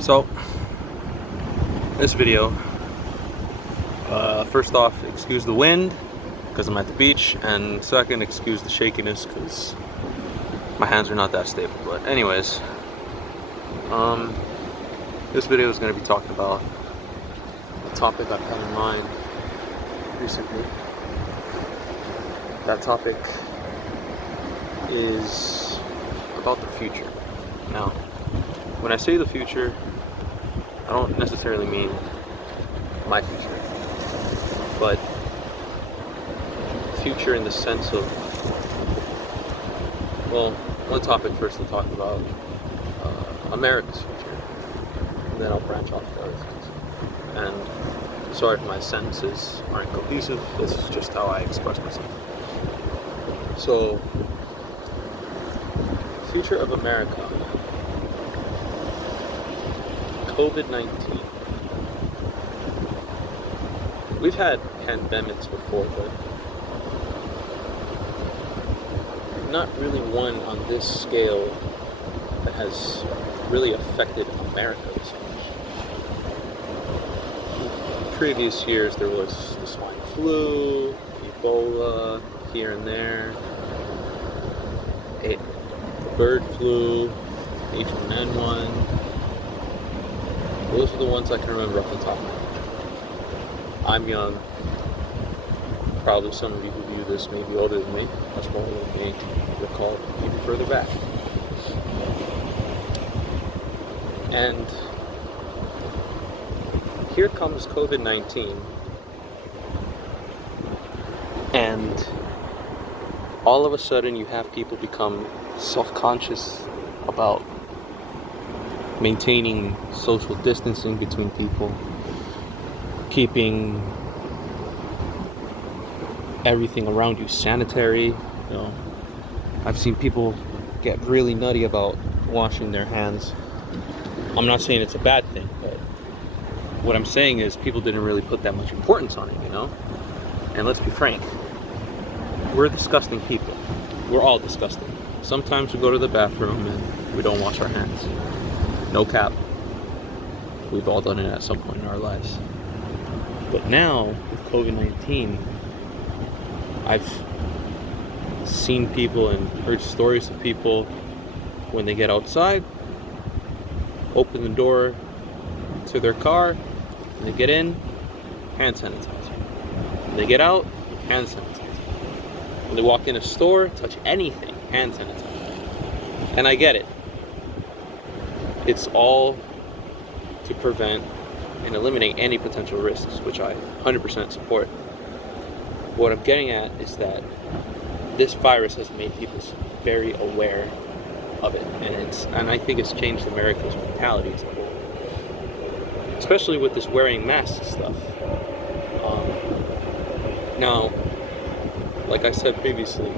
So, this video, first off, excuse the wind because I'm at the beach, and second, excuse the shakiness because my hands are not that stable. But anyways, this video is going to be talking about a topic I've had in mind recently. That topic is about the future. Now, when I say the future, I don't necessarily mean my future, but future in the sense of, well, one topic first to talk about, America's future, and then I'll branch off to other things. And sorry if my sentences aren't cohesive, this is just how I express myself. So, future of America. COVID-19. We've had pandemics before, but not really one on this scale that has really affected America this much. In previous years, there was the swine flu, Ebola, here and there, the bird flu, H1N1. Those are the ones I can remember off the top of my head. I'm young. Probably some of you who view this may be older than me, much more older than me, recall even further back. And here comes COVID-19, and all of a sudden you have people become self-conscious about maintaining social distancing between people, keeping everything around you sanitary. You know, I've seen people get really nutty about washing their hands. I'm not saying it's a bad thing, but what I'm saying is people didn't really put that much importance on it, you know? And let's be frank, we're disgusting people. We're all disgusting. Sometimes we go to the bathroom and we don't wash our hands. No cap. We've all done it at some point in our lives. But now, with COVID-19, I've seen people and heard stories of people when they get outside, open the door to their car, and they get in, hand sanitizer. When they get out, hand sanitizer. When they walk in a store, touch anything, hand sanitizer. And I get it. It's all to prevent and eliminate any potential risks, which I 100% support. What I'm getting at is that this virus has made people very aware of it, and I think it's changed America's mentality as a whole, especially with this wearing masks stuff. Now, like I said previously,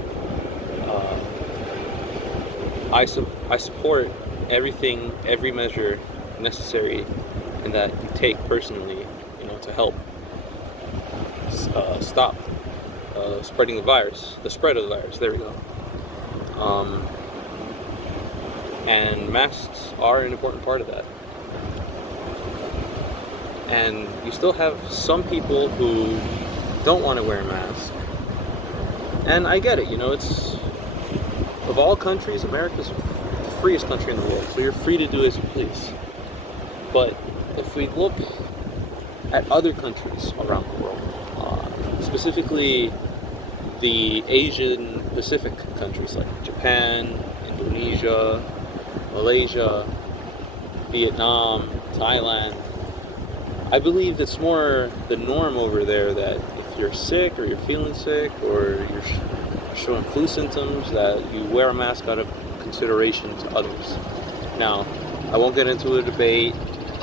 I support every measure necessary and that you take personally, to help stop spreading the spread of the virus. There we go. And masks are an important part of that. And you still have some people who don't want to wear a mask. And I get it, it's, of all countries, America's the freest country in the world, so you're free to do as you please. But if we look at other countries around the world, specifically the Asian Pacific countries like Japan, Indonesia, Malaysia, Vietnam, Thailand, I believe it's more the norm over there that if you're sick or you're feeling sick or you're showing flu symptoms, that you wear a mask out of consideration to others. Now, I won't get into a debate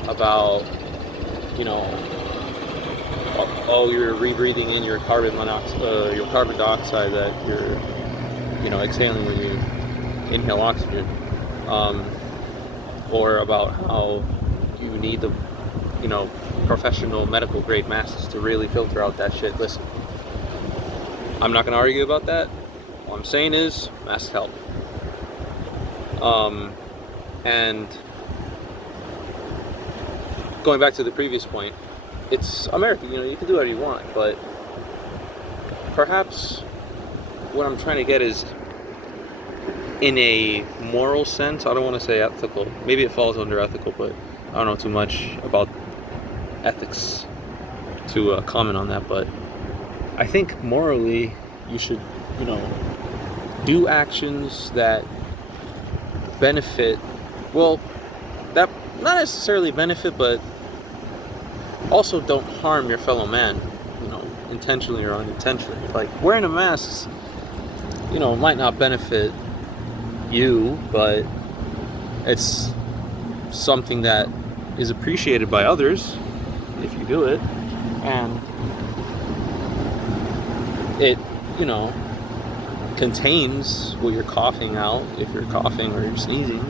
about, you're rebreathing in your carbon dioxide that you're, exhaling when you inhale oxygen, or about how you need the, professional medical grade masks to really filter out that shit. Listen, I'm not going to argue about that. All I'm saying is masks help. And going back to the previous point, it's America. You can do whatever you want, but perhaps what I'm trying to get is, in a moral sense, I don't want to say ethical. Maybe it falls under ethical, but I don't know too much about ethics to comment on that. But I think morally, you should, do actions that benefit, well, that not necessarily benefit, but also don't harm your fellow man, intentionally or unintentionally. Like, wearing a mask, might not benefit you, but it's something that is appreciated by others if you do it, and it, contains what you're coughing out. If you're coughing or you're sneezing,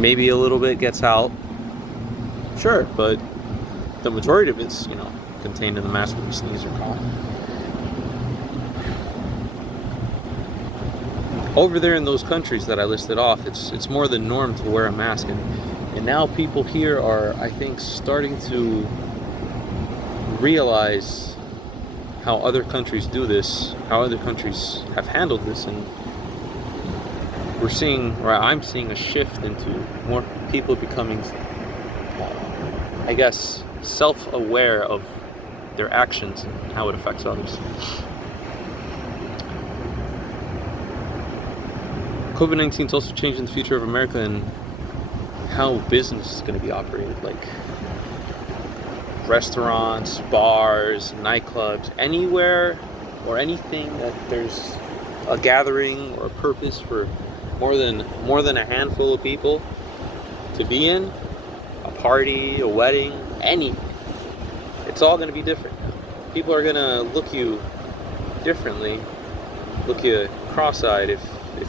maybe a little bit gets out, sure, but the majority of it's, contained in the mask when you sneeze or cough. Over there in those countries that I listed off, it's more the norm to wear a mask, and now people here are, I think, starting to realize how other countries do this, how other countries have handled this, and I'm seeing a shift into more people becoming, I guess, self-aware of their actions and how it affects others. COVID-19 is also changing the future of America and how business is going to be operated. Like restaurants, bars, nightclubs, anywhere or anything that there's a gathering or a purpose for more than a handful of people to be in, a party, a wedding, anything. It's all going to be different. People are going to look you differently, look you cross-eyed if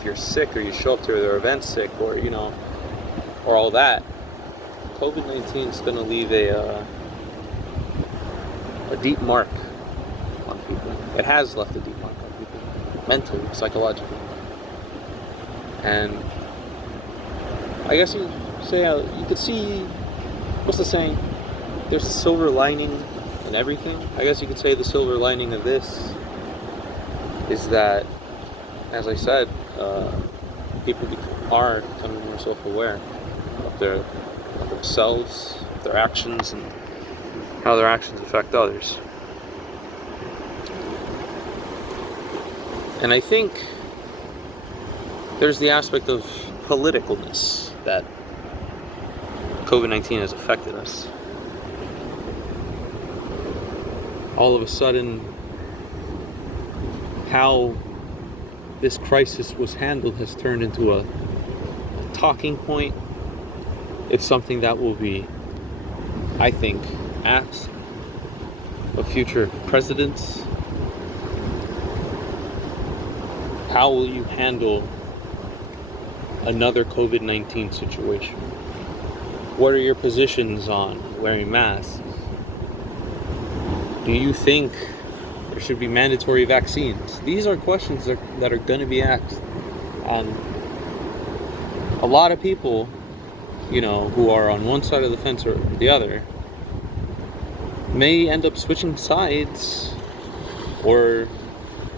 you're sick or you show up to their event sick, or or all that. COVID-19 is going to leave a deep mark on people. It has left a deep mark on people, mentally, psychologically. And I guess you could see, what's the saying? There's a silver lining in everything. I guess you could say the silver lining of this is that, as I said, people are becoming more self-aware of themselves, of their actions, and how their actions affect others. And I think there's the aspect of politicalness that COVID-19 has affected us. All of a sudden, how this crisis was handled has turned into a talking point. It's something that will be, I think, asked of future presidents. How will you handle another COVID-19 situation? What are your positions on wearing masks? Do you think there should be mandatory vaccines? These are questions that are going to be asked. A lot of people, who are on one side of the fence or the other, may end up switching sides, or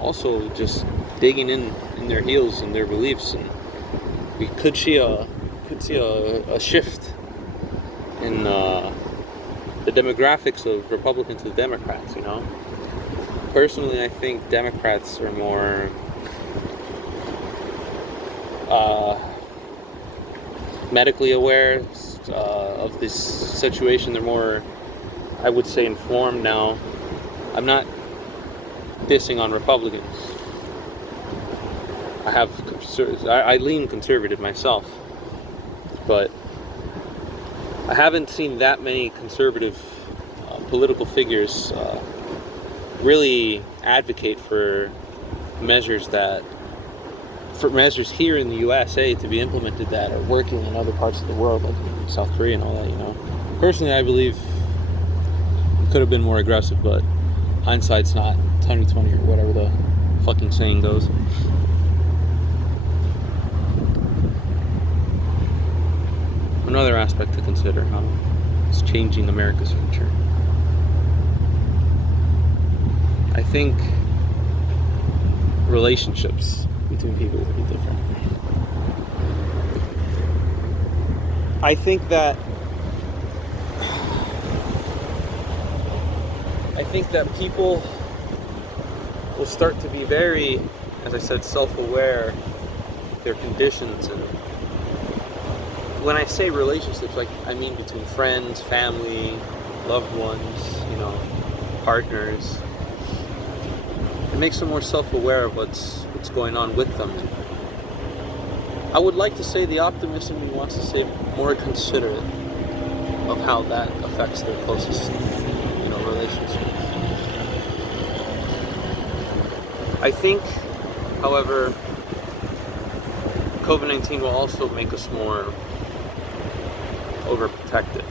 also just digging in their heels and their beliefs, and we could see a shift in the demographics of Republicans and Democrats. Personally, I think Democrats are more medically aware of this situation. They're more, I would say, informed now. I'm not dissing on Republicans. I lean conservative myself, but I haven't seen that many conservative political figures really advocate for measures here in the USA to be implemented that are working in other parts of the world, like South Korea and all that. Personally, I believe it could have been more aggressive, but hindsight's not 2020 or whatever the fucking saying goes. Another aspect to consider, it's changing America's future. I think relationships between people will be different. I think that people will start to be very, as I said, self-aware of their conditions. And when I say relationships, like, I mean between friends, family, loved ones, partners. It makes them more self-aware of what's going on with them. And I would like to say the optimist in me wants to say more considerate of how that affects their closest, relationships. I think, however, COVID-19 will also make us more overprotective.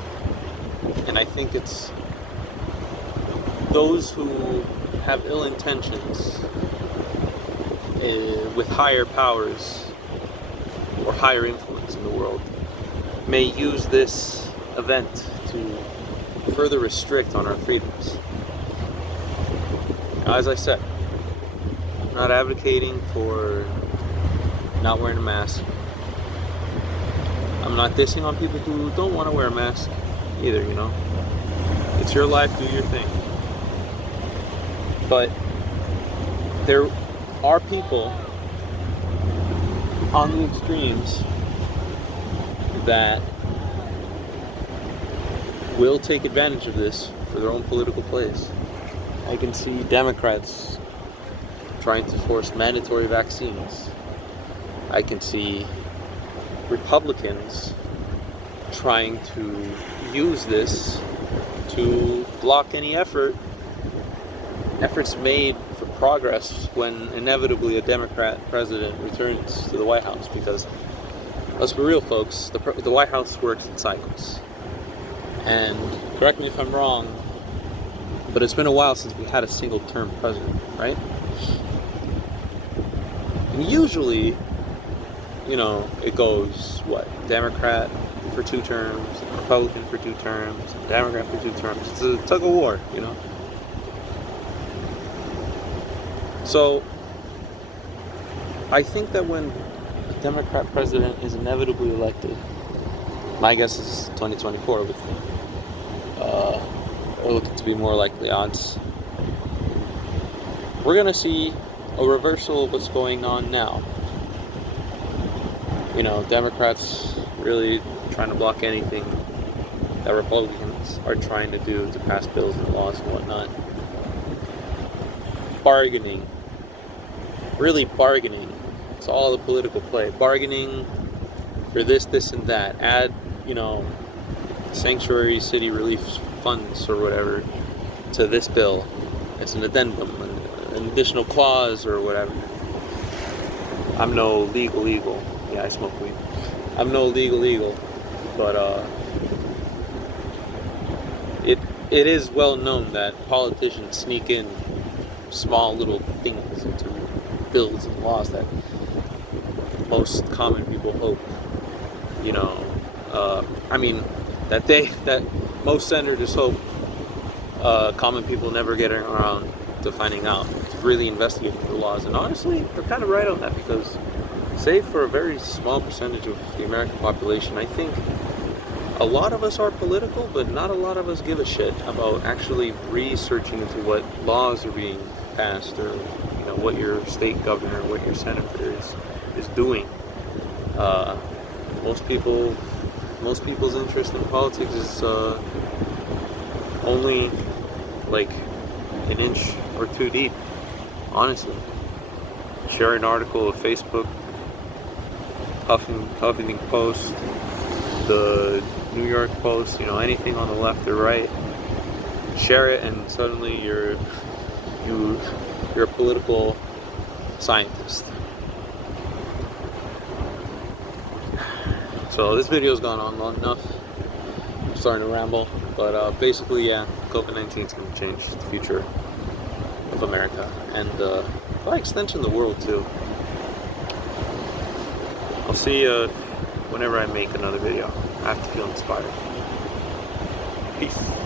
And I think it's those who have ill intentions with higher powers or higher influence in the world may use this event to further restrict on our freedoms. As I said, I'm not advocating for not wearing a mask. I'm not dissing on people who don't want to wear a mask either, It's your life, do your thing. But there are people on the extremes that will take advantage of this for their own political plays. I can see Democrats trying to force mandatory vaccines. I can see Republicans trying to use this to block any efforts made for progress when inevitably a Democrat president returns to the White House. Because let's be real, folks, the White House works in cycles. And correct me if I'm wrong, but it's been a while since we had a single-term president, right? And usually, it goes, Democrat for 2 terms, Republican for 2 terms, Democrat for 2 terms. It's a tug of war, So, I think that when a Democrat president is inevitably elected, my guess is 2024 with looking to be more likely odds, we're going to see a reversal of what's going on now. Democrats really trying to block anything that Republicans are trying to do to pass bills and laws and whatnot. Bargaining. Really bargaining. It's all the political play. Bargaining for this, and that. Add, sanctuary city relief funds or whatever to this bill. It's an addendum, an additional clause or whatever. I'm no legal. Yeah, I smoke weed. I'm no legal. But it is well known that politicians sneak in small little things into bills and laws that most common people hope, that most senators hope common people never get around to finding out, to really investigating the laws. And honestly, they're kind of right on that, because save for a very small percentage of the American population, I think a lot of us are political, but not a lot of us give a shit about actually researching into what laws are being passed, or what your state governor, what your senator is doing. Most people's interest in politics is only like an inch or 2 deep, honestly. Share an article of Facebook, Huffington Post, the New York Post, anything on the left or right. Share it, and suddenly you're a political scientist. So this video's gone on long enough. I'm starting to ramble, but basically, yeah, COVID-19 is going to change the future of America, and by extension the world too. I'll see you whenever I make another video. I have to feel inspired. Peace.